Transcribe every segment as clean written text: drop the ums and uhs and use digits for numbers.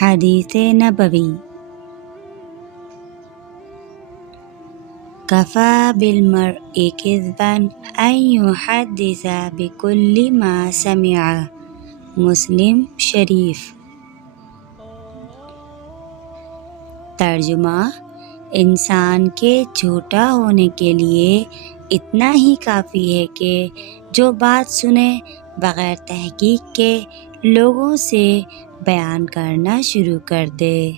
حدیث نبوی۔ کفی بالمرء کذبا ان یحدث بکل ما سمع۔ مسلم شریف۔ ترجمہ: انسان کے جھوٹا ہونے کے لیے اتنا ہی کافی ہے کہ جو بات سنے بغیر تحقیق کے لوگوں سے بیان کرنا شروع کر دے۔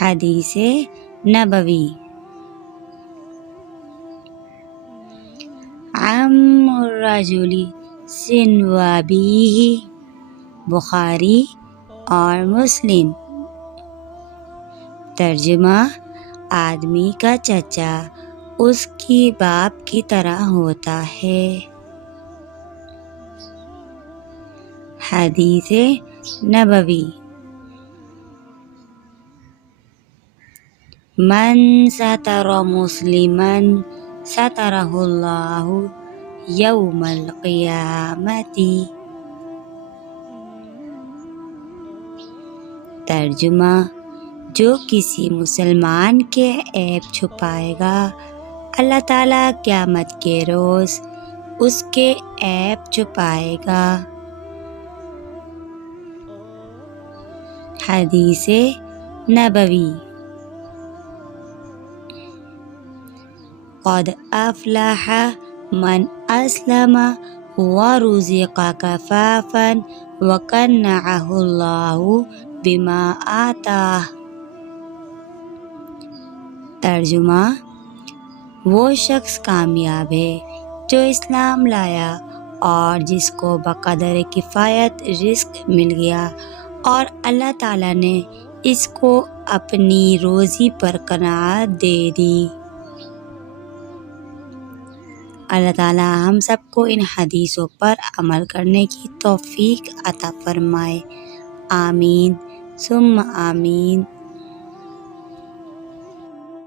حدیث نبوی۔ عم الرجل سن ابیہ۔ بخاری اور مسلم۔ ترجمہ: آدمی کا چچا اس کی باپ کی طرح ہوتا ہے۔ حدیث نبوی۔ من ستر مسلما سترہ اللہ یوم القیامۃ۔ ترجمہ: جو کسی مسلمان کے عیب چھپائے گا اللہ تعالیٰ قیامت کے روز اس کے عیب چھپائے گا۔ حدیث نبوی۔ قد افلح من اسلم ورزق کفافا وقنعہ اللہ بما آتاہ۔ ترجمہ: وہ شخص کامیاب ہے جو اسلام لایا اور جس کو بقدر کفایت رزق مل گیا اور اللہ تعالیٰ نے اس کو اپنی روزی پر قناعت دے دی۔ اللہ تعالیٰ ہم سب کو ان حدیثوں پر عمل کرنے کی توفیق عطا فرمائے۔ آمین ثم آمین۔